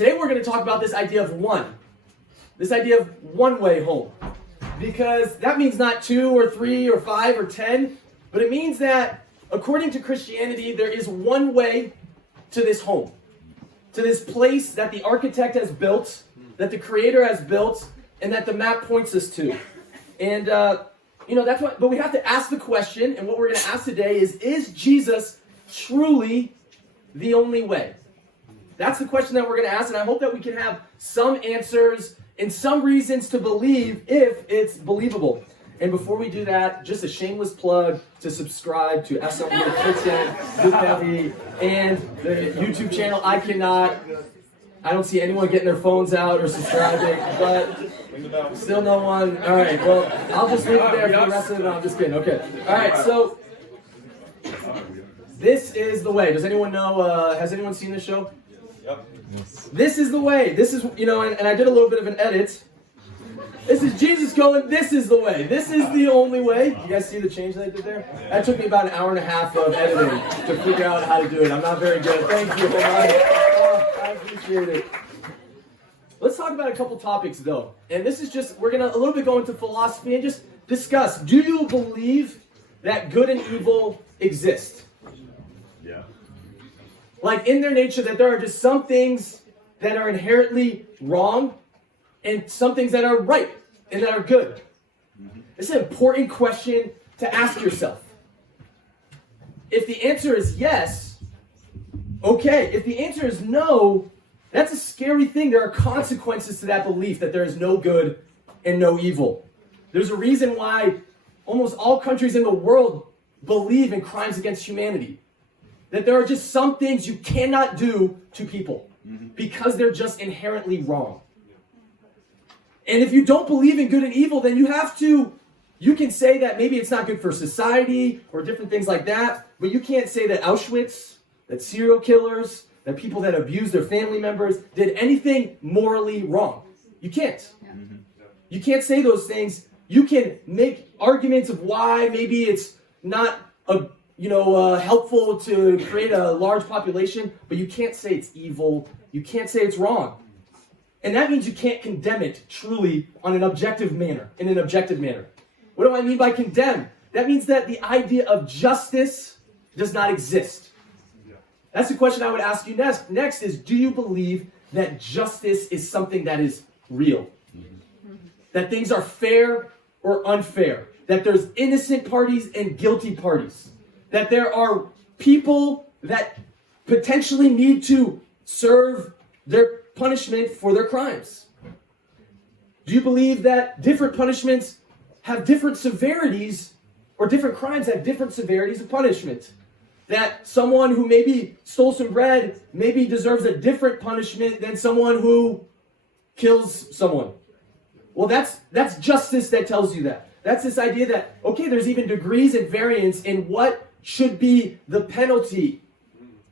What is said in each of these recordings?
Today we're going to talk about this idea of one. This idea of one way home. Because that means not 2 or 3 or 5 or 10, but it means that according to Christianity, there is one way to this home. To this place that the architect has built, that the creator has built, and that the map points us to. And, that's what, but we have to ask the question, and what we're going to ask today is Jesus truly the only way? That's the question that we're going to ask, and I hope that we can have some answers and some reasons to believe if it's believable. And before we do that, just a shameless plug to subscribe to SLB the Christian, Luke Heavy, and the YouTube channel. I don't see anyone getting their phones out or subscribing, but still no one. All right, well, I'll just leave it there for the rest of it. No, I'm just kidding. Okay. All right, so this is the way. Does anyone know, has anyone seen this show? Yep. This is the way. This is, and I did a little bit of an edit. This is Jesus going, this is the way. This is the only way. You guys see the change that I did there? That took me about an hour and a half of editing to figure out how to do it. I'm not very good. Thank you. I appreciate it. Let's talk about a couple topics, though. And this is just, we're going to a little bit go into philosophy and just discuss, do you believe that good and evil exist? Yeah. Like in their nature, that there are just some things that are inherently wrong and some things that are right and that are good. It's an important question to ask yourself. If the answer is yes, okay. If the answer is no, that's a scary thing. There are consequences to that belief that there is no good and no evil. There's a reason why almost all countries in the world believe in crimes against humanity. That there are just some things you cannot do to people because they're just inherently wrong. And if you don't believe in good and evil, then you can say that maybe it's not good for society or different things like that, but you can't say that Auschwitz, that serial killers, that people that abuse their family members did anything morally wrong. You can't. You can't say those things. You can make arguments of why maybe it's not helpful to create a large population, but you can't say it's evil. You can't say it's wrong. And that means you can't condemn it truly in an objective manner. What do I mean by condemn? That means that the idea of justice does not exist. That's the question I would ask you next. Next is, do you believe that justice is something that is real? That things are fair or unfair? That there's innocent parties and guilty parties? That there are people that potentially need to serve their punishment for their crimes? Do you believe that different punishments have different severities, or different crimes have different severities of punishment? That someone who maybe stole some bread maybe deserves a different punishment than someone who kills someone? Well, that's justice that tells you that. That's this idea that, okay, there's even degrees and variance in what should be the penalty.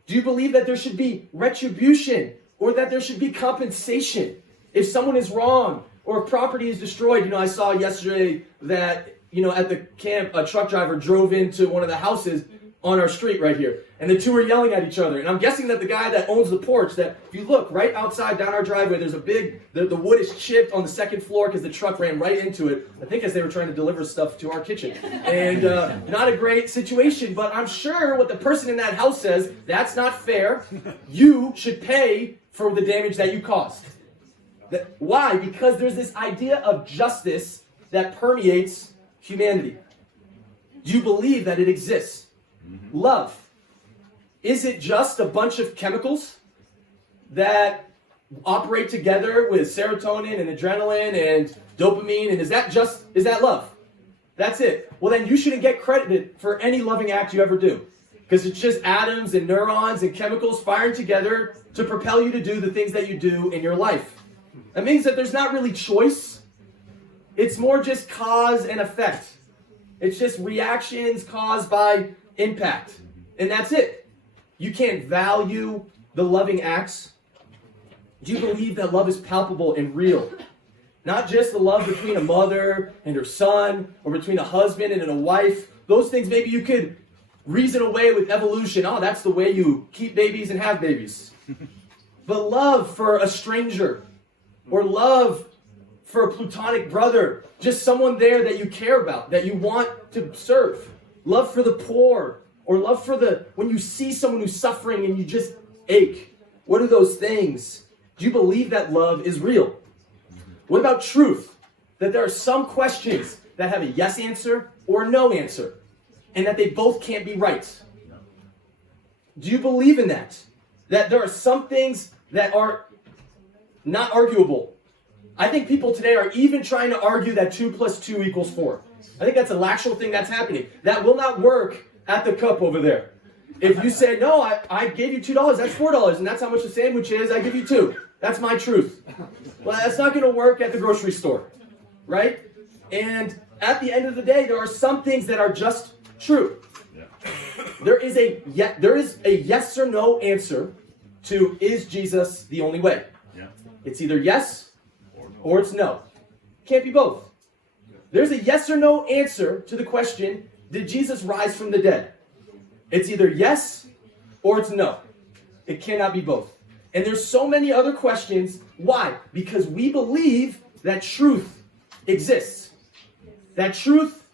Do you believe that there should be retribution or that there should be compensation if someone is wrong or if property is destroyed? I saw yesterday that, at the camp, a truck driver drove into one of the houses on our street right here. And the two were yelling at each other. And I'm guessing that the guy that owns the porch, that if you look right outside down our driveway, there's a big, the wood is chipped on the second floor because the truck ran right into it. I think as they were trying to deliver stuff to our kitchen. And not a great situation, but I'm sure what the person in that house says, that's not fair. You should pay for the damage that you caused. Why? Because there's this idea of justice that permeates humanity. Do you believe that it exists? Love. Is it just a bunch of chemicals that operate together with serotonin and adrenaline and dopamine? And is that love? That's it. Well, then you shouldn't get credited for any loving act you ever do. Because it's just atoms and neurons and chemicals firing together to propel you to do the things that you do in your life. That means that there's not really choice. It's more just cause and effect. It's just reactions caused by impact. And that's it. You can't value the loving acts. Do you believe that love is palpable and real? Not just the love between a mother and her son, or between a husband and a wife. Those things maybe you could reason away with evolution. Oh, that's the way you keep babies and have babies. But love for a stranger, or love for a platonic brother, just someone there that you care about, that you want to serve. Love for the poor, or love for when you see someone who's suffering and you just ache. What are those things? Do you believe that love is real? What about truth? That there are some questions that have a yes answer or a no answer, and that they both can't be right. Do you believe in that? That there are some things that are not arguable. I think people today are even trying to argue that 2 + 2 = 4. I think that's an actual thing that's happening. That will not work at the cup over there. If you say, no, I gave you $2, that's $4, and that's how much the sandwich is, I give you 2. That's my truth. Well, that's not going to work at the grocery store, right? And at the end of the day, there are some things that are just true. There is a yes or no answer to, is Jesus the only way? It's either yes or it's no. Can't be both. There's a yes or no answer to the question, did Jesus rise from the dead? It's either yes or it's no. It cannot be both. And there's so many other questions. Why? Because we believe that truth exists. That truth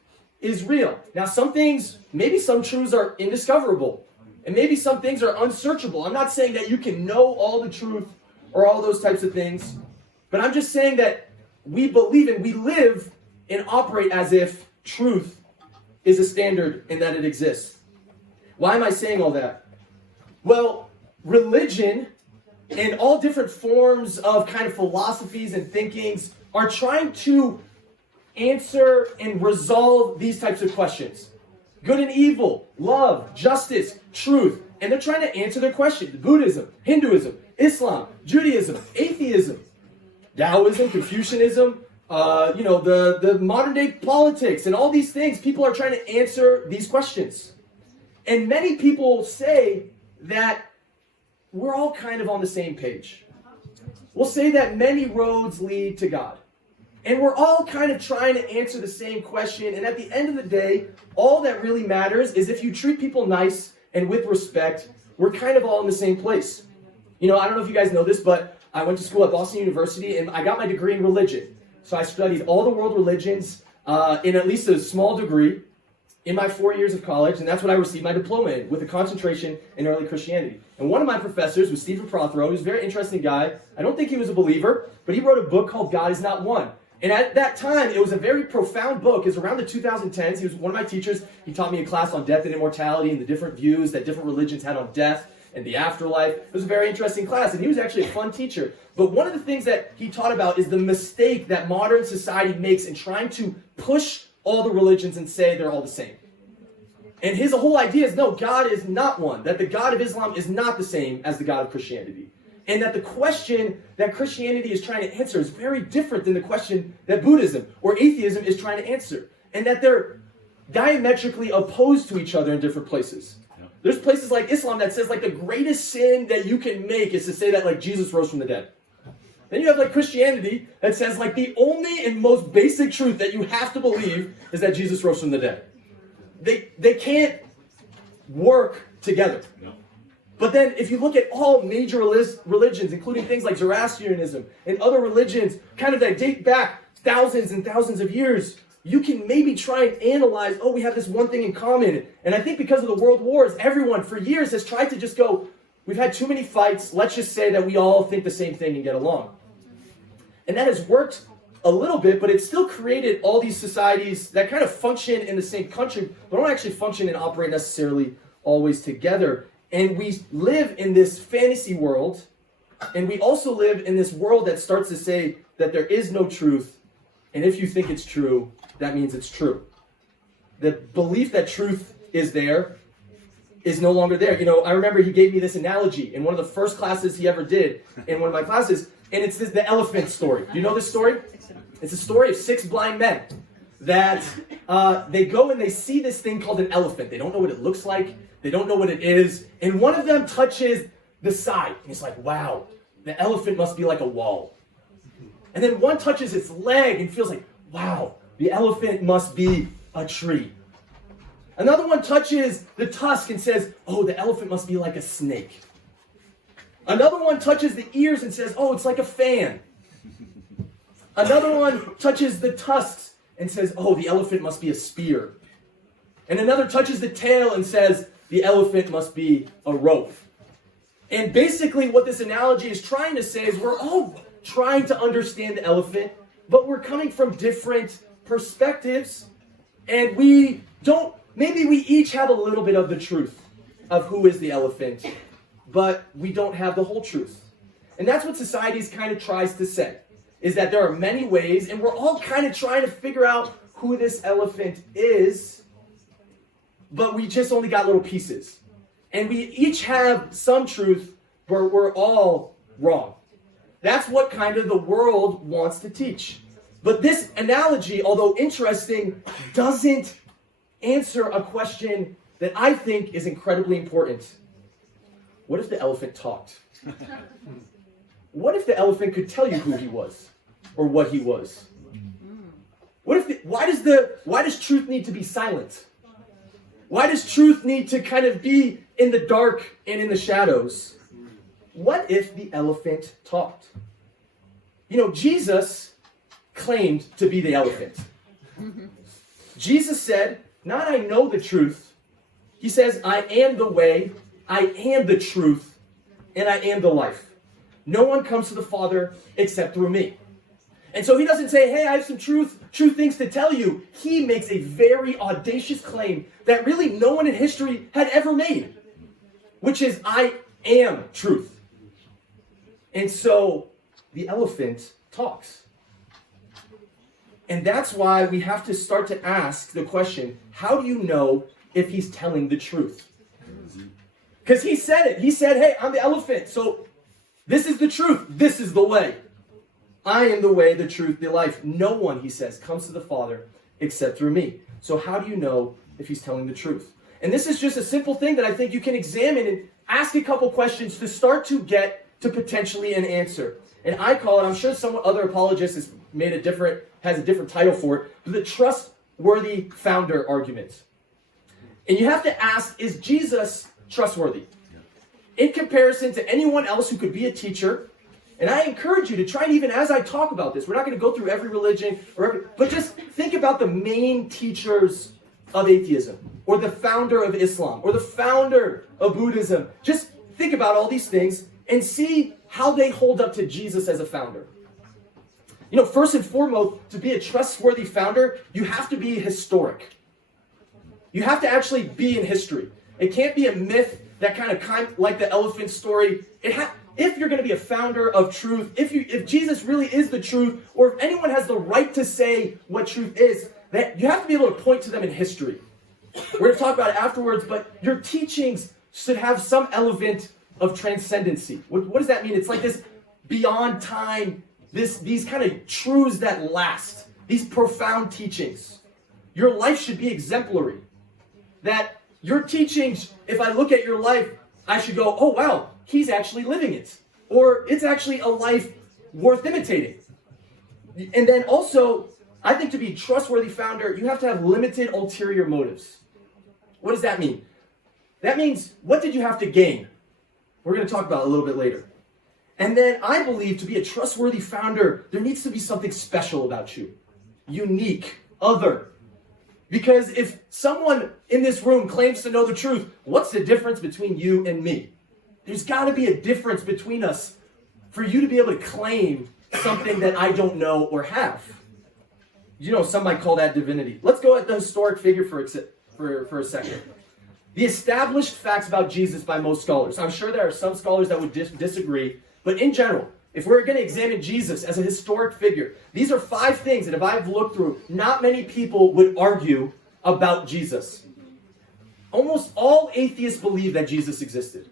is real. Now, some things, maybe some truths are indiscoverable. And maybe some things are unsearchable. I'm not saying that you can know all the truth or all those types of things. But I'm just saying that we believe and we live and operate as if truth is a standard and that it exists. Why am I saying all that? Well, religion and all different forms of kind of philosophies and thinkings are trying to answer and resolve these types of questions. Good and evil, love, justice, truth. And they're trying to answer their questions. Buddhism, Hinduism, Islam, Judaism, atheism, Taoism, Confucianism, the modern day politics and all these things. People are trying to answer these questions. And many people say that we're all kind of on the same page. We'll say that many roads lead to God. And we're all kind of trying to answer the same question. And at the end of the day, all that really matters is if you treat people nice and with respect, we're kind of all in the same place. I don't know if you guys know this, but I went to school at Boston University and I got my degree in religion. So I studied all the world religions in at least a small degree in my 4 years of college, and that's what I received my diploma in, with a concentration in early Christianity. And one of my professors was Stephen Prothero. He was a very interesting guy. I don't think he was a believer, but he wrote a book called God Is Not One. And at that time, it was a very profound book. It was around the 2010s. He was one of my teachers. He taught me a class on death and immortality and the different views that different religions had on death and the afterlife. It was a very interesting class, and he was actually a fun teacher. But one of the things that he taught about is the mistake that modern society makes in trying to push all the religions and say they're all the same. And his whole idea is, no, God is not one. That the God of Islam is not the same as the God of Christianity. And that the question that Christianity is trying to answer is very different than the question that Buddhism or atheism is trying to answer. And that they're diametrically opposed to each other in different places. Yeah. There's places like Islam that says the greatest sin that you can make is to say that Jesus rose from the dead. Then you have Christianity that says the only and most basic truth that you have to believe is that Jesus rose from the dead. They can't work together. No. But then if you look at all major religions, including things like Zoroastrianism and other religions, kind of that date back thousands and thousands of years, you can maybe try and analyze, we have this one thing in common. And I think because of the world wars, everyone for years has tried to just go, we've had too many fights, let's just say that we all think the same thing and get along. And that has worked a little bit, but it's still created all these societies that kind of function in the same country, but don't actually function and operate necessarily always together. And we live in this fantasy world, and we also live in this world that starts to say that there is no truth, and if you think it's true, that means it's true. The belief that truth is there is no longer there. I remember he gave me this analogy in one of the first classes he ever did in one of my classes, and it's the elephant story. Do you know this story? It's a story of 6 blind men that they go and they see this thing called an elephant. They don't know what it looks like. They don't know what it is. And one of them touches the side. And he's like, wow, the elephant must be like a wall. And then one touches its leg and feels like, wow, the elephant must be a tree. Another one touches the tusk and says, oh, the elephant must be like a snake. Another one touches the ears and says, oh, it's like a fan. Another one touches the tusks and says, oh, the elephant must be a spear. And another touches the tail and says, the elephant must be a rope. And basically what this analogy is trying to say is we're all trying to understand the elephant, but we're coming from different perspectives, and maybe we each have a little bit of the truth of who is the elephant, but we don't have the whole truth. And that's what society kind of tries to say, is that there are many ways, and we're all kind of trying to figure out who this elephant is, but we just only got little pieces. And we each have some truth where we're all wrong. That's what kind of the world wants to teach. But this analogy, although interesting, doesn't answer a question that I think is incredibly important. What if the elephant talked? What if the elephant could tell you who he was or what he was? Why does truth need to be silent? Why does truth need to kind of be in the dark and in the shadows? What if the elephant talked? You know, Jesus claimed to be the elephant. Jesus said, not I know the truth. He says, I am the way, I am the truth, and I am the life. No one comes to the Father except through me. And so he doesn't say, hey, I have some true things to tell you. He makes a very audacious claim that really no one in history had ever made, which is, I am truth. And so the elephant talks. And that's why we have to start to ask the question, how do you know if he's telling the truth? Because he said it. He said, hey, I'm the elephant. So this is the truth. This is the way. I am the way, the truth, the life. No one, he says, comes to the Father except through me. So how do you know if he's telling the truth? And this is just a simple thing that I think you can examine and ask a couple questions to start to get to potentially an answer. And I call it, I'm sure some other apologist has a different title for it, but the Trustworthy Founder argument. And you have to ask, is Jesus trustworthy? In comparison to anyone else who could be a teacher. And I encourage you to try and even as I talk about this, we're not going to go through every religion, but just think about the main teachers of atheism, or the founder of Islam, or the founder of Buddhism. Just think about all these things and see how they hold up to Jesus as a founder. You know, first and foremost, to be a trustworthy founder, you have to be historic. You have to actually be in history. It can't be a myth that kind of like the elephant story. If you're going to be a founder of truth, if Jesus really is the truth, or if anyone has the right to say what truth is, that you have to be able to point to them in history. We're going to talk about it afterwards, but your teachings should have some element of transcendency. What does that mean? It's like this beyond time, these kind of truths that last, these profound teachings. Your life should be exemplary. That your teachings, if I look at your life, I should go, oh wow, he's actually living it. Or it's actually a life worth imitating. And then also, I think to be a trustworthy founder, you have to have limited ulterior motives. What does that mean? That means, what did you have to gain? We're going to talk about it a little bit later. And then I believe to be a trustworthy founder, there needs to be something special about you. Unique, other. Because if someone in this room claims to know the truth, what's the difference between you and me? There's got to be a difference between us for you to be able to claim something that I don't know or have. You know, some might call that divinity. Let's go at the historic figure for a second. The established facts about Jesus by most scholars. I'm sure there are some scholars that would disagree, but in general, if we're going to examine Jesus as a historic figure, these are 5 things that if I've looked through, not many people would argue about Jesus. Almost all atheists believe that Jesus existed.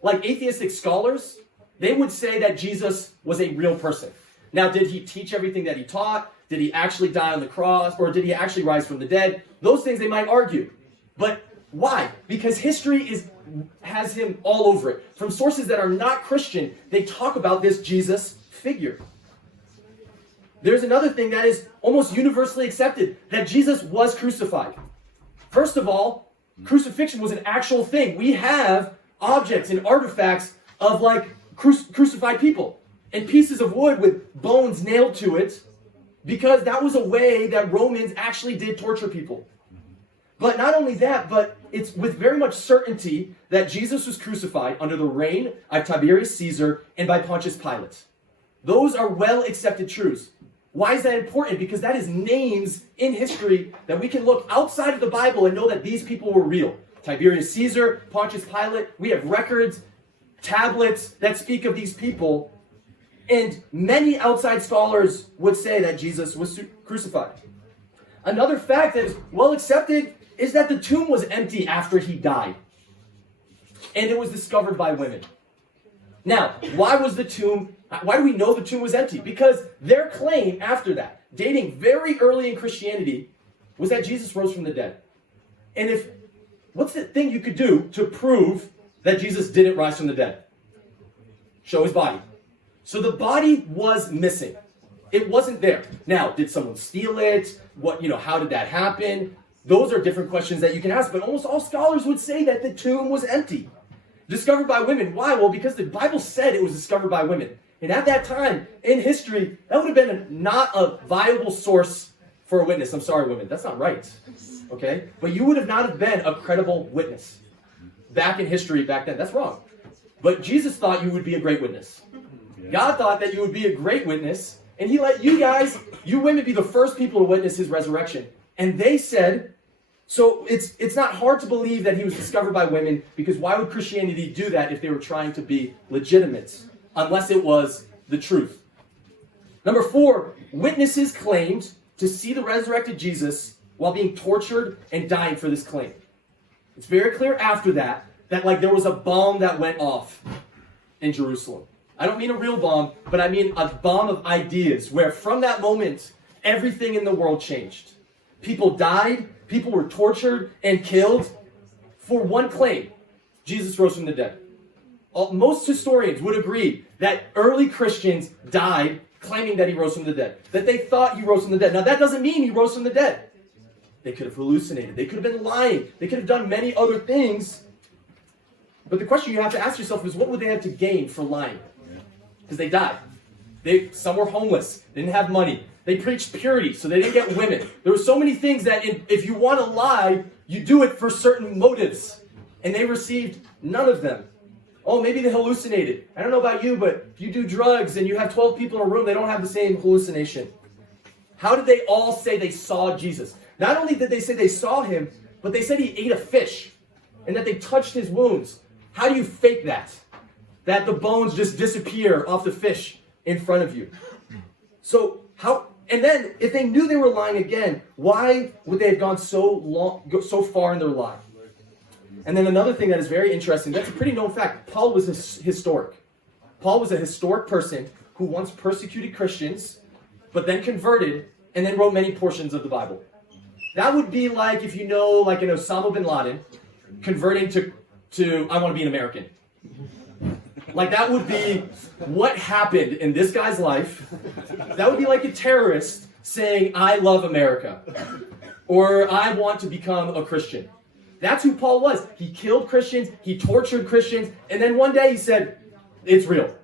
Like atheistic scholars, they would say that Jesus was a real person. Now, did he teach everything that he taught? Did he actually die on the cross? Or did he actually rise from the dead? Those things they might argue. But why? Because history has him all over it. From sources that are not Christian, they talk about this Jesus figure. There's another thing that is almost universally accepted, that Jesus was crucified. First of all, crucifixion was an actual thing. We have objects and artifacts of like crucified people and pieces of wood with bones nailed to it, because that was a way that Romans actually did torture people. But not only that, but it's with very much certainty that Jesus was crucified under the reign of Tiberius Caesar and by Pontius Pilate. Those are well accepted truths. Why is that important? Because that is names in history that we can look outside of the Bible and know that these people were real. Tiberius Caesar, Pontius Pilate, we have records, tablets that speak of these people. And many outside scholars would say that Jesus was crucified. Another fact that is well accepted is that the tomb was empty after he died. And it was discovered by women. Now, why do we know the tomb was empty? Because their claim after that, dating very early in Christianity, was that Jesus rose from the dead. And what's the thing you could do to prove that Jesus didn't rise from the dead? Show his body. So the body was missing. It wasn't there. Now, did someone steal it? How did that happen? Those are different questions that you can ask, but almost all scholars would say that the tomb was empty. Discovered by women. Why? Well, because the Bible said it was discovered by women. And at that time, in history, that would have been not a viable source for a witness. I'm sorry, women. That's not right. Okay? But you would have not have been a credible witness. Back in history, back then. That's wrong. But Jesus thought you would be a great witness. God thought that you would be a great witness, and he let you women, be the first people to witness his resurrection. And they said, so it's not hard to believe that he was discovered by women, because why would Christianity do that if they were trying to be legitimate, unless it was the truth? Number 4, witnesses claimed to see the resurrected Jesus while being tortured and dying for this claim. It's very clear after that there was a bomb that went off in Jerusalem. I don't mean a real bomb, but I mean a bomb of ideas, where from that moment, everything in the world changed. People died, people were tortured and killed for one claim: Jesus rose from the dead. Most historians would agree that early Christians died claiming that he rose from the dead, that they thought he rose from the dead. Now, that doesn't mean he rose from the dead. They could have hallucinated. They could have been lying. They could have done many other things. But the question you have to ask yourself is, what would they have to gain for lying? Because they died. Some were homeless. They didn't have money. They preached purity, so they didn't get women. There were so many things that if you want to lie, you do it for certain motives. And they received none of them. Oh, maybe they hallucinated. I don't know about you, but if you do drugs and you have 12 people in a room, they don't have the same hallucination. How did they all say they saw Jesus? Not only did they say they saw him, but they said he ate a fish and that they touched his wounds. How do you fake that? That the bones just disappear off the fish in front of you. And then, if they knew they were lying again, why would they have gone so far in their lie? And then another thing that is very interesting, that's a pretty known fact. Paul was historic. Paul was a historic person who once persecuted Christians, but then converted, and then wrote many portions of the Bible. That would be like if an Osama bin Laden converting to I want to be an American. That would be what happened in this guy's life. That would be like a terrorist saying, I love America. Or I want to become a Christian. That's who Paul was. He killed Christians. He tortured Christians. And then one day he said, it's real.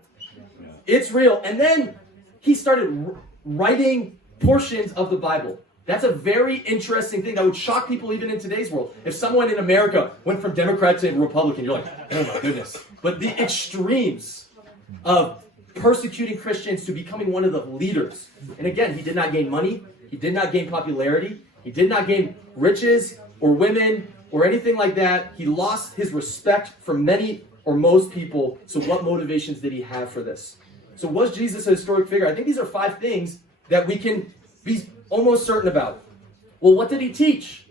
It's real. And then he started writing portions of the Bible. That's a very interesting thing that would shock people even in today's world. If someone in America went from Democrat to Republican, you're like, oh my goodness. But the extremes of persecuting Christians to becoming one of the leaders. And again, he did not gain money. He did not gain popularity. He did not gain riches or women or anything like that. He lost his respect from many or most people. So what motivations did he have for this? So was Jesus a historic figure? I think these are 5 things that we can be almost certain about. Well, what did he teach?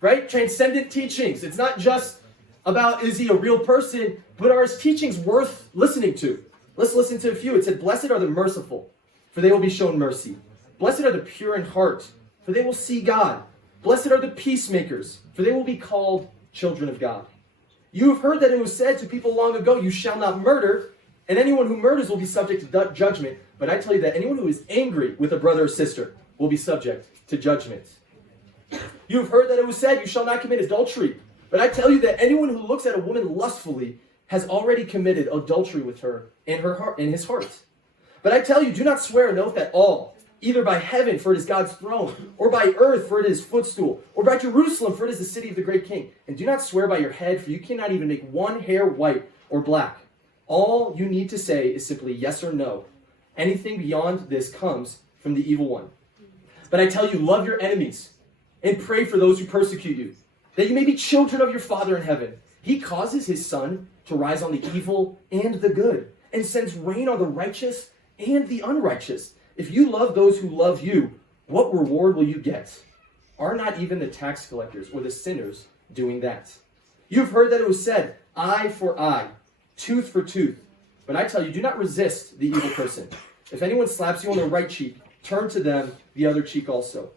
Right? Transcendent teachings. It's not just about is he a real person, but are his teachings worth listening to? Let's listen to a few. It said, blessed are the merciful, for they will be shown mercy. Blessed are the pure in heart, for they will see God. Blessed are the peacemakers, for they will be called children of God. You have heard that it was said to people long ago, you shall not murder, and anyone who murders will be subject to judgment. But I tell you that anyone who is angry with a brother or sister will be subject to judgment. You have heard that it was said, you shall not commit adultery. But I tell you that anyone who looks at a woman lustfully has already committed adultery with her in his heart. But I tell you, do not swear an oath at all, either by heaven, for it is God's throne, or by earth, for it is his footstool, or by Jerusalem, for it is the city of the great king. And do not swear by your head, for you cannot even make one hair white or black. All you need to say is simply yes or no. Anything beyond this comes from the evil one. But I tell you, love your enemies and pray for those who persecute you, that you may be children of your Father in heaven. He causes his sun to rise on the evil and the good, and sends rain on the righteous and the unrighteous. If you love those who love you, what reward will you get? Are not even the tax collectors or the sinners doing that? You've heard that it was said, eye for eye, tooth for tooth. But I tell you, do not resist the evil person. If anyone slaps you on the right cheek, turn to them the other cheek also.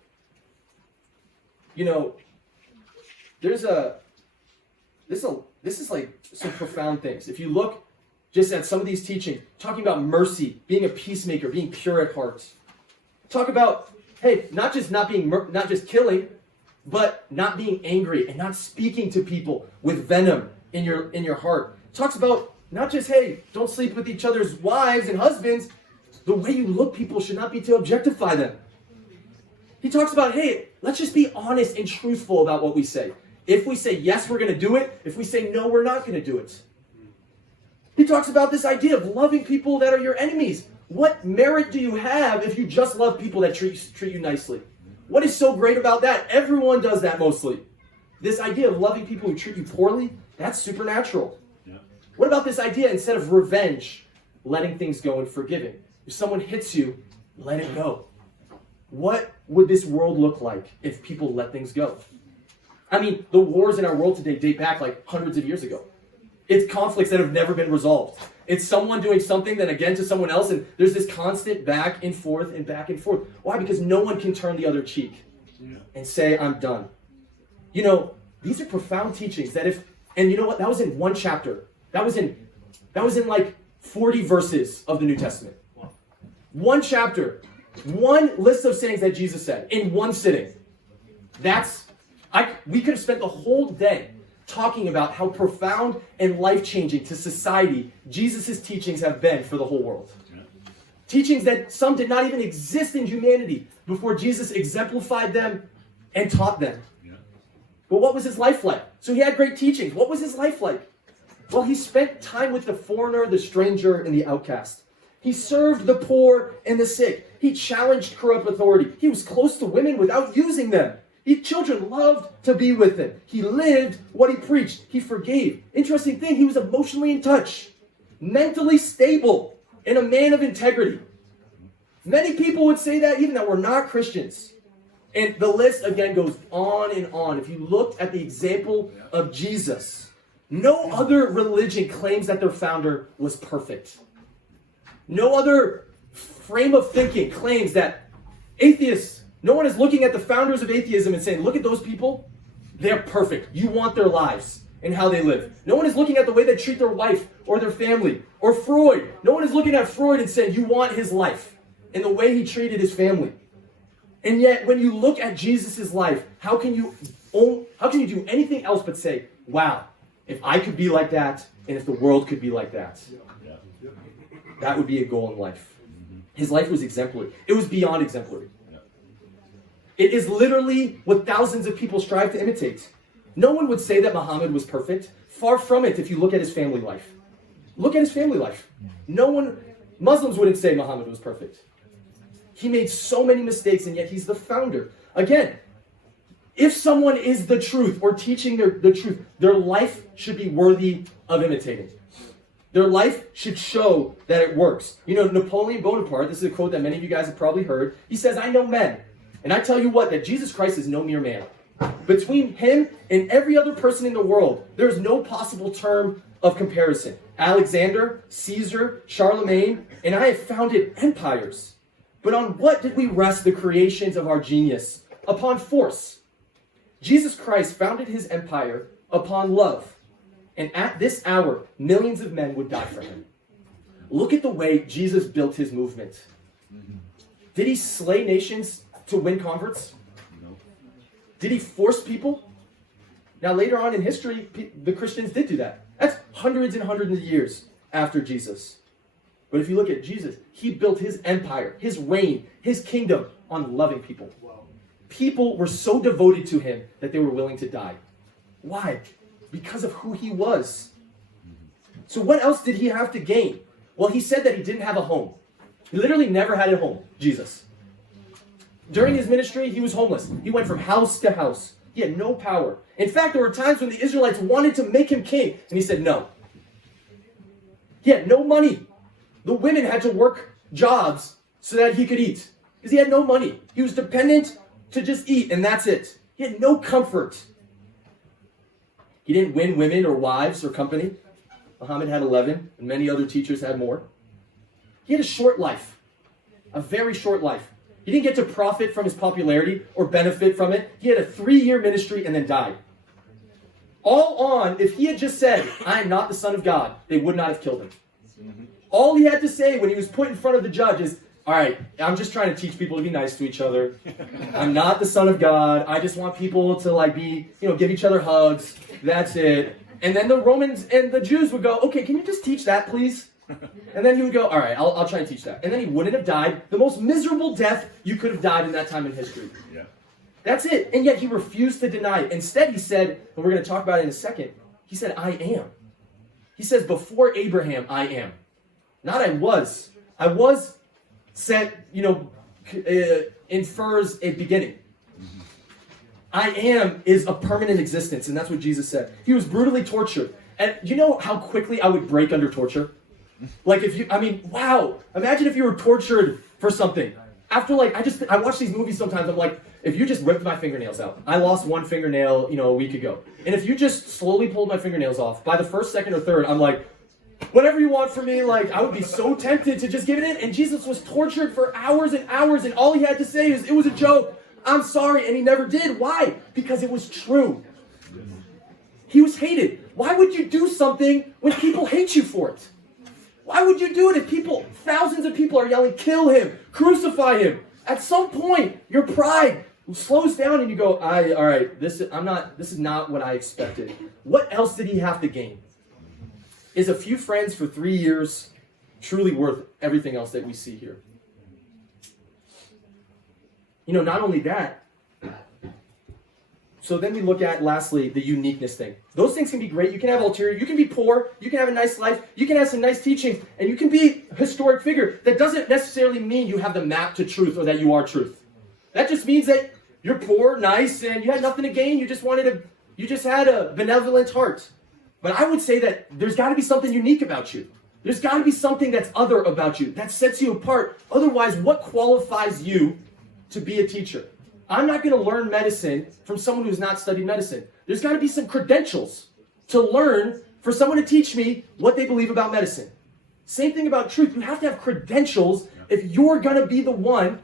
You know, this is like some profound things. If you look just at some of these teachings, talking about mercy, being a peacemaker, being pure at heart. Talk about, hey, not just killing, but not being angry and not speaking to people with venom in your heart. Talks about not just, hey, don't sleep with each other's wives and husbands. The way you look people should not be to objectify them. He talks about, hey, let's just be honest and truthful about what we say. If we say yes, we're going to do it. If we say no, we're not going to do it. He talks about this idea of loving people that are your enemies. What merit do you have if you just love people that treat you nicely? What is so great about that? Everyone does that mostly. This idea of loving people who treat you poorly, that's supernatural. Yeah. What about this idea, instead of revenge, letting things go and forgiving? If someone hits you, let it go. What would this world look like if people let things go? I mean, the wars in our world today date back like hundreds of years ago. It's conflicts that have never been resolved. It's someone doing something then again to someone else, and there's this constant back and forth and back and forth. Why? Because no one can turn the other cheek and say, I'm done. You know, these are profound teachings that and you know what? That was in one chapter. That was in like 40 verses of the New Testament. One chapter. One list of sayings that Jesus said in one sitting. We could have spent the whole day talking about how profound and life-changing to society Jesus' teachings have been for the whole world. Yeah. Teachings that some did not even exist in humanity before Jesus exemplified them and taught them. Yeah. But what was his life like? So he had great teachings. What was his life like? Well, he spent time with the foreigner, the stranger, and the outcast. He served the poor and the sick. He challenged corrupt authority. He was close to women without using them. Children loved to be with him. He lived what he preached. He forgave. Interesting thing, he was emotionally in touch, mentally stable, and a man of integrity. Many people would say that even that were not Christians. And the list again goes on and on. If you look at the example of Jesus, no other religion claims that their founder was perfect. No other frame of thinking claims that atheists, no one is looking at the founders of atheism and saying, look at those people. They're perfect. You want their lives and how they live. No one is looking at the way they treat their wife or their family. Or Freud. No one is looking at Freud and saying, you want his life and the way he treated his family. And yet, when you look at Jesus' life, how can you do anything else but say, wow, if I could be like that, and if the world could be like that, that would be a goal in life. His life was exemplary. It was beyond exemplary. It is literally what thousands of people strive to imitate. No one would say that Muhammad was perfect. Far from it if you look at his family life. Look at his family life. Muslims wouldn't say Muhammad was perfect. He made so many mistakes, and yet he's the founder. Again, if someone is the truth or teaching the truth, their life should be worthy of imitating. Their life should show that it works. You know, Napoleon Bonaparte, this is a quote that many of you guys have probably heard. He says, I know men. And I tell you what, that Jesus Christ is no mere man. Between him and every other person in the world, there is no possible term of comparison. Alexander, Caesar, Charlemagne, and I have founded empires. But on what did we rest the creations of our genius? Upon force. Jesus Christ founded his empire upon love. And at this hour, millions of men would die for him. Look at the way Jesus built his movement. Did he slay nations to win converts? No. Did he force people? Now, later on in history, the Christians did do that. That's hundreds and hundreds of years after Jesus. But if you look at Jesus, he built his empire, his reign, his kingdom on loving people. People were so devoted to him that they were willing to die. Why? Because of who he was. So what else did he have to gain? Well, he said that he didn't have a home. He literally never had a home, Jesus. During his ministry, he was homeless. He went from house to house. He had no power. In fact, there were times when the Israelites wanted to make him king, and he said no. He had no money. The women had to work jobs so that he could eat, because he had no money. He was dependent to just eat, and that's it. He had no comfort. He didn't win women or wives or company. Muhammad had 11, and many other teachers had more. He had a short life, a very short life. He didn't get to profit from his popularity or benefit from it. He had a 3-year ministry and then died. All on, if he had just said, I am not the Son of God, they would not have killed him. All he had to say when he was put in front of the judge is, all right, I'm just trying to teach people to be nice to each other. I'm not the Son of God. I just want people to give each other hugs. That's it. And then the Romans and the Jews would go, okay, can you just teach that, please? And then he would go, all right, I'll try and teach that. And then he wouldn't have died the most miserable death you could have died in that time in history. Yeah. That's it. And yet he refused to deny it. Instead, he said, and we're going to talk about it in a second, he said, I am. He says, before Abraham, I am. Not I was. I was set, infers a beginning. I am is a permanent existence, and that's what Jesus said. He was brutally tortured. And you know how quickly I would break under torture? Wow. Imagine if you were tortured for something. After I watch these movies sometimes, I'm like, if you just ripped my fingernails out. I lost one fingernail, a week ago. And if you just slowly pulled my fingernails off, by the first, second, or third, I'm like, whatever you want from me, I would be so tempted to just give it in. And Jesus was tortured for hours and hours, and all he had to say is, it was a joke. I'm sorry, and he never did. Why? Because it was true. He was hated. Why would you do something when people hate you for it? Why would you do it if thousands of people are yelling, kill him, crucify him? At some point, your pride slows down and you go, all right, this is not what I expected. What else did he have to gain? Is a few friends for 3 years truly worth everything else that we see here? Not only that, so then we look at, lastly, the uniqueness thing. Those things can be great. You can have ulterior. You can be poor. You can have a nice life. You can have some nice teachings. And you can be a historic figure. That doesn't necessarily mean you have the map to truth or that you are truth. That just means that you're poor, nice, and you had nothing to gain. You just had a benevolent heart. But I would say that there's got to be something unique about you. There's got to be something that's other about you, that sets you apart. Otherwise, what qualifies you to be a teacher? I'm not going to learn medicine from someone who's not studied medicine. There's got to be some credentials to learn for someone to teach me what they believe about medicine. Same thing about truth. You have to have credentials if you're going to be the one,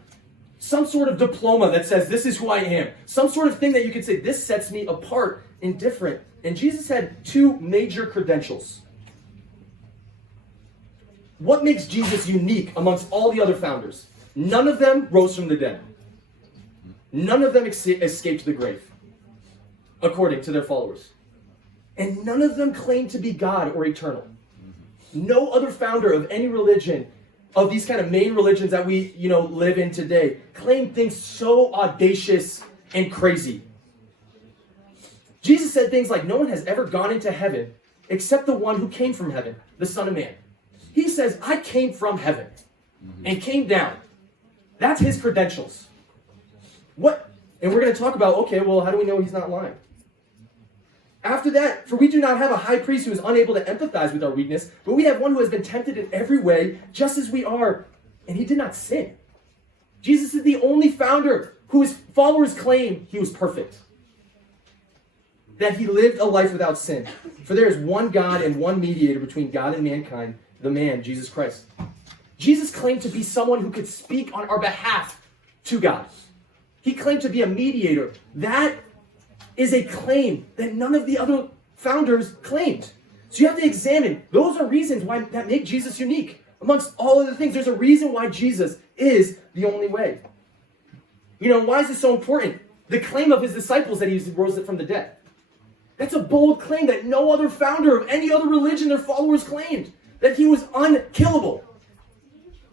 some sort of diploma that says this is who I am. Some sort of thing that you could say, this sets me apart and different. And Jesus had 2 major credentials. What makes Jesus unique amongst all the other founders? None of them rose from the dead. None of them escaped the grave, according to their followers. And none of them claimed to be God or eternal. No other founder of any religion, of these kind of main religions that we, live in today, claimed things so audacious and crazy. Jesus said things like, no one has ever gone into heaven except the one who came from heaven, the Son of Man. He says, I came from heaven and came down. That's his credentials. What? And we're going to talk about, okay, well, how do we know he's not lying? After that, for we do not have a high priest who is unable to empathize with our weakness, but we have one who has been tempted in every way, just as we are, and he did not sin. Jesus is the only founder whose followers claim he was perfect, that he lived a life without sin. For there is one God and one mediator between God and mankind, the man, Jesus Christ. Jesus claimed to be someone who could speak on our behalf to God. He claimed to be a mediator. That is a claim that none of the other founders claimed. So you have to examine. Those are reasons why that make Jesus unique. Amongst all other things, there's a reason why Jesus is the only way. Why is this so important? The claim of his disciples that he rose from the dead. That's a bold claim that no other founder of any other religion their followers claimed. That he was unkillable.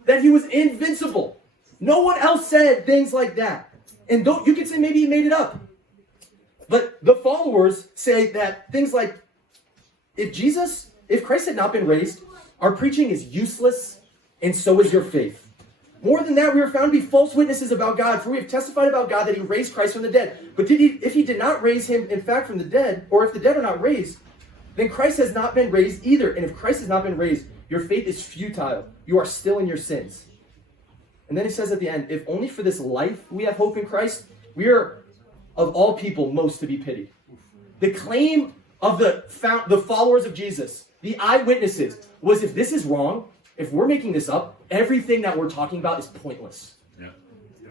That he was invincible. No one else said things like that. And you could say maybe he made it up. But the followers say that things like, if Christ had not been raised, our preaching is useless, and so is your faith. More than that, we are found to be false witnesses about God, for we have testified about God that he raised Christ from the dead. But if he did not raise him, in fact, from the dead, or if the dead are not raised, then Christ has not been raised either. And if Christ has not been raised, your faith is futile. You are still in your sins. And then he says at the end, if only for this life we have hope in Christ, we are of all people most to be pitied. The claim of the followers of Jesus, the eyewitnesses, was if this is wrong, if we're making this up, everything that we're talking about is pointless. Yeah. Yeah.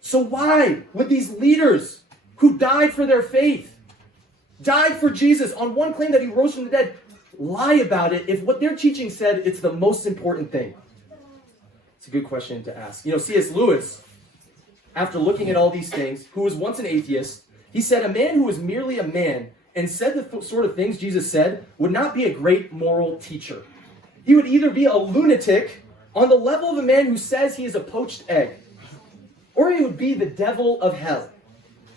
So why would these leaders who died for their faith, died for Jesus on one claim that he rose from the dead, lie about it if what their teaching said it's the most important thing? It's a good question to ask. C.S. Lewis, after looking at all these things, who was once an atheist, he said a man who was merely a man and said the sort of things Jesus said would not be a great moral teacher. He would either be a lunatic on the level of a man who says he is a poached egg, or he would be the devil of hell.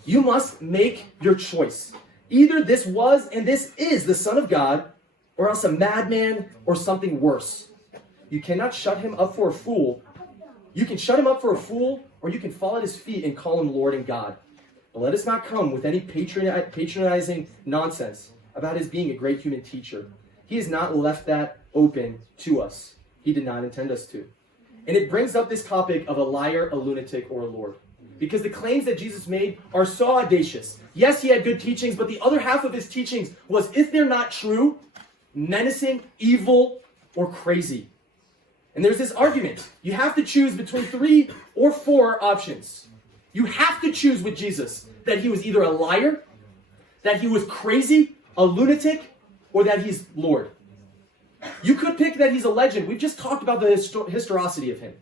You must make your choice. Either this was and this is the Son of God, or else a madman or something worse. You cannot shut him up for a fool. You can shut him up for a fool, or you can fall at his feet and call him Lord and God. But let us not come with any patronizing nonsense about his being a great human teacher. He has not left that open to us. He did not intend us to. And it brings up this topic of a liar, a lunatic, or a Lord. Because the claims that Jesus made are so audacious. Yes, he had good teachings, but the other half of his teachings was, if they're not true, menacing, evil, or crazy. And there's this argument. You have to choose between 3 or 4 options. You have to choose with Jesus that he was either a liar, that he was crazy, a lunatic, or that he's Lord. You could pick that he's a legend. We've just talked about the historicity of him.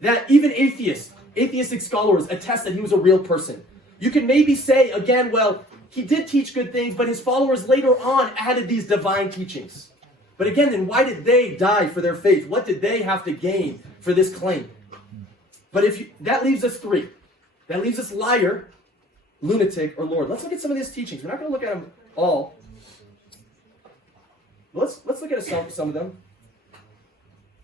That even atheistic scholars attest that he was a real person. You can maybe say, again, well, he did teach good things, but his followers later on added these divine teachings. But again, then why did they die for their faith? What did they have to gain for this claim? But that leaves us 3. That leaves us liar, lunatic, or Lord. Let's look at some of these teachings. We're not going to look at them all. Let's look at some of them.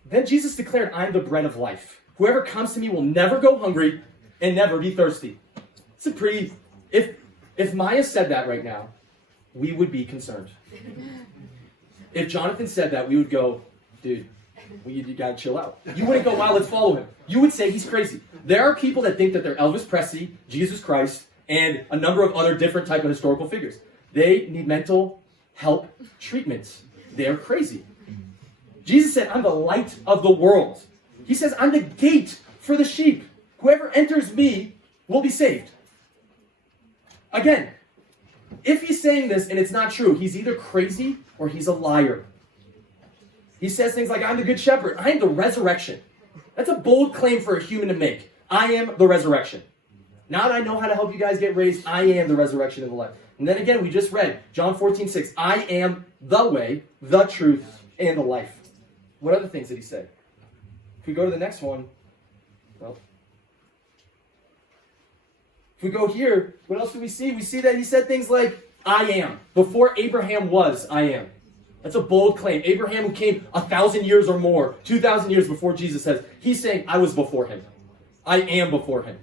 Then Jesus declared, I am the bread of life. Whoever comes to me will never go hungry and never be thirsty. It's a pretty... If Maya said that right now, we would be concerned. If Jonathan said that, we would go, dude, you gotta chill out. You wouldn't go, wow, let's follow him. You would say he's crazy. There are people that think that they're Elvis Presley, Jesus Christ, and a number of other different type of historical figures. They need mental help treatments. They're crazy. Jesus said, I'm the light of the world. He says, I'm the gate for the sheep. Whoever enters me will be saved. Again, if he's saying this and it's not true, he's either crazy or he's a liar. He says things like, I'm the good shepherd. I am the resurrection. That's a bold claim for a human to make. I am the resurrection. Now that I know how to help you guys get raised, I am the resurrection and the life. And then again, we just read John 14:6. I am the way, the truth, and the life. What other things did he say? If we go to the next one, well, if we go here, what else do we see? We see that he said things like, I am. Before Abraham was, I am. That's a bold claim. Abraham, who came 1,000 years or more, 2,000 years before Jesus says, he's saying, I was before him. I am before him.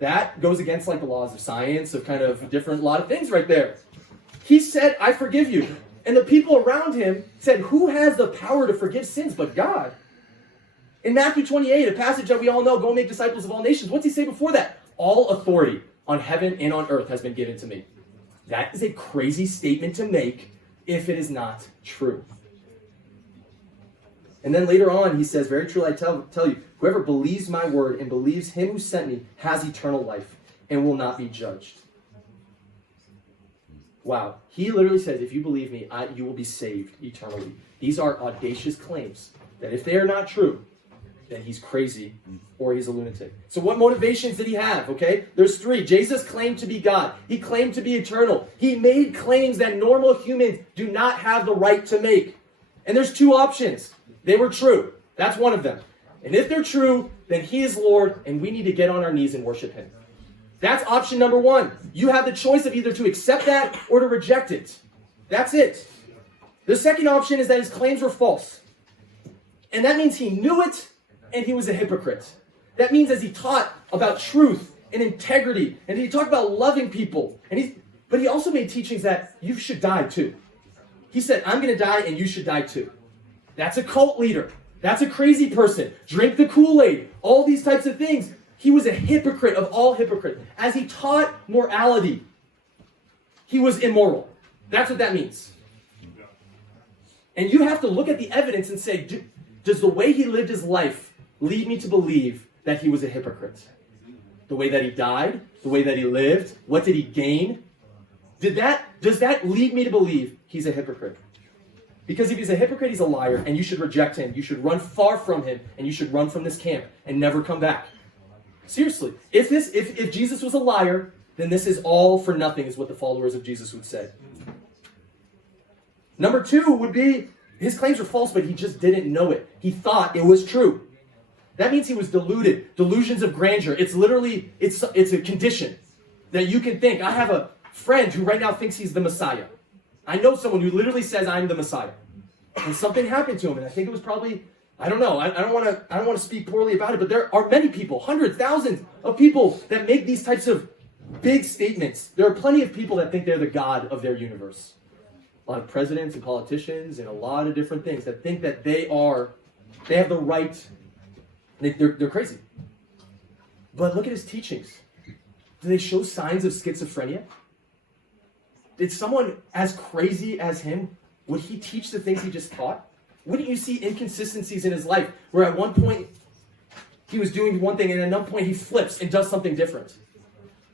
That goes against the laws of science, of kind of a lot of things right there. He said, I forgive you. And the people around him said, who has the power to forgive sins but God? In Matthew 28, a passage that we all know, go and make disciples of all nations. What's he say before that? All authority on heaven and on earth has been given to me. That is a crazy statement to make if it is not true. And then later on, he says, very truly I tell you, whoever believes my word and believes him who sent me has eternal life and will not be judged. Wow. He literally says, if you believe me, you will be saved eternally. These are audacious claims that if they are not true, then he's crazy or he's a lunatic. So what motivations did he have? Okay, there's 3. Jesus claimed to be God. He claimed to be eternal. He made claims that normal humans do not have the right to make. And there's 2 options. They were true. That's one of them. And if they're true, then he is Lord, and we need to get on our knees and worship him. That's option number 1. You have the choice of either to accept that or to reject it. That's it. The second option is that his claims were false. And that means he knew it, and he was a hypocrite. That means as he taught about truth and integrity, and he talked about loving people, but he also made teachings that you should die too. He said, I'm going to die, and you should die too. That's a cult leader. That's a crazy person. Drink the Kool-Aid. All these types of things. He was a hypocrite of all hypocrites. As he taught morality, he was immoral. That's what that means. And you have to look at the evidence and say, does the way he lived his life lead me to believe that he was a hypocrite? The way that he died, the way that he lived, what did he gain? Does that lead me to believe he's a hypocrite? Because if he's a hypocrite, he's a liar, and you should reject him. You should run far from him, and you should run from this camp and never come back. Seriously, if Jesus was a liar, then this is all for nothing, is what the followers of Jesus would say. Number 2 would be, his claims were false, but he just didn't know it. He thought it was true. That means he was deluded. Delusions of grandeur. It's literally, it's a condition that you can think. I have a friend who right now thinks he's the Messiah. I know someone who literally says, I'm the Messiah. And something happened to him, and I think it was probably, I don't know, I don't want to speak poorly about it, but there are many people, hundreds, thousands of people that make these types of big statements. There are plenty of people that think they're the God of their universe. A lot of presidents and politicians and a lot of different things that think that they have the right, they're crazy. But look at his teachings. Do they show signs of schizophrenia? Did someone as crazy as him, would he teach the things he just taught? Wouldn't you see inconsistencies in his life where at one point he was doing one thing and at another point he flips and does something different?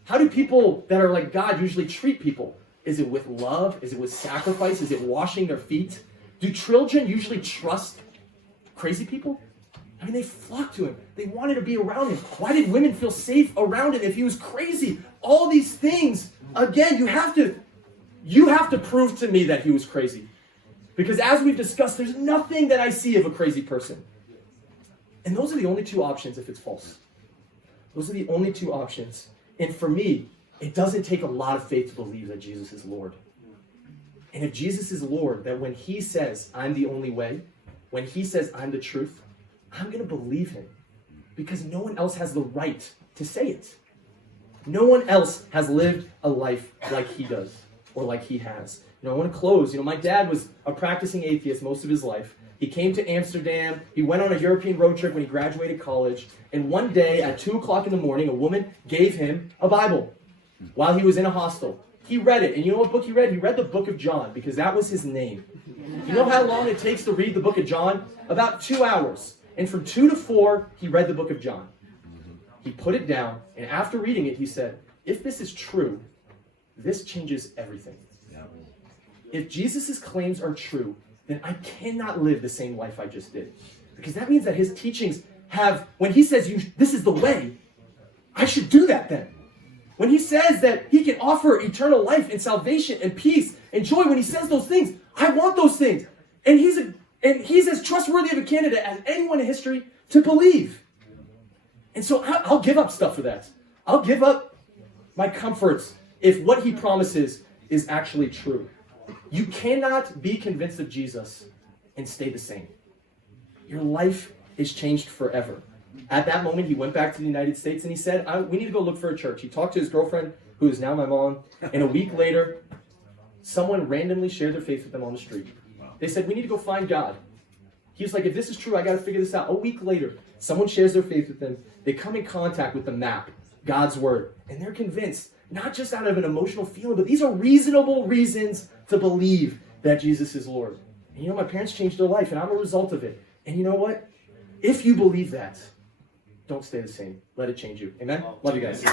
How do people that are like God usually treat people? Is it with love? Is it with sacrifice? Is it washing their feet? Do children usually trust crazy people? I mean, they flocked to him. They wanted to be around him. Why did women feel safe around him if he was crazy? All these things, again, you have to prove to me that he was crazy. Because as we've discussed, there's nothing that I see of a crazy person. And those are the only 2 options if it's false. Those are the only 2 options. And for me, it doesn't take a lot of faith to believe that Jesus is Lord. And if Jesus is Lord, that when he says, I'm the only way, when he says, I'm the truth, I'm going to believe him. Because no one else has the right to say it. No one else has lived a life like he does, or like he has. I want to close. My dad was a practicing atheist most of his life. He came to Amsterdam. He went on a European road trip when he graduated college. And one day at 2 o'clock in the morning, a woman gave him a Bible while he was in a hostel. He read it. And you know what book he read? He read the book of John because that was his name. You know how long it takes to read the book of John? About 2 hours. And from 2 to 4, he read the book of John. He put it down. And after reading it, he said, if this is true, this changes everything. If Jesus' claims are true, then I cannot live the same life I just did. Because that means that his teachings have, when he says, this is the way, I should do that then. When he says that he can offer eternal life and salvation and peace and joy, when he says those things, I want those things. And he's as trustworthy of a candidate as anyone in history to believe. And so I'll give up stuff for that. I'll give up my comforts if what he promises is actually true. You cannot be convinced of Jesus and stay the same. Your life is changed forever. At that moment, he went back to the United States and he said, we need to go look for a church. He talked to his girlfriend, who is now my mom, and a week later, someone randomly shared their faith with them on the street. They said, we need to go find God. He was like, if this is true, I got to figure this out. A week later, someone shares their faith with them. They come in contact with the map, God's word, and they're convinced, not just out of an emotional feeling, but these are reasonable reasons to believe that Jesus is Lord. And my parents changed their life, and I'm a result of it. And you know what? If you believe that, don't stay the same. Let it change you. Amen? Love you guys.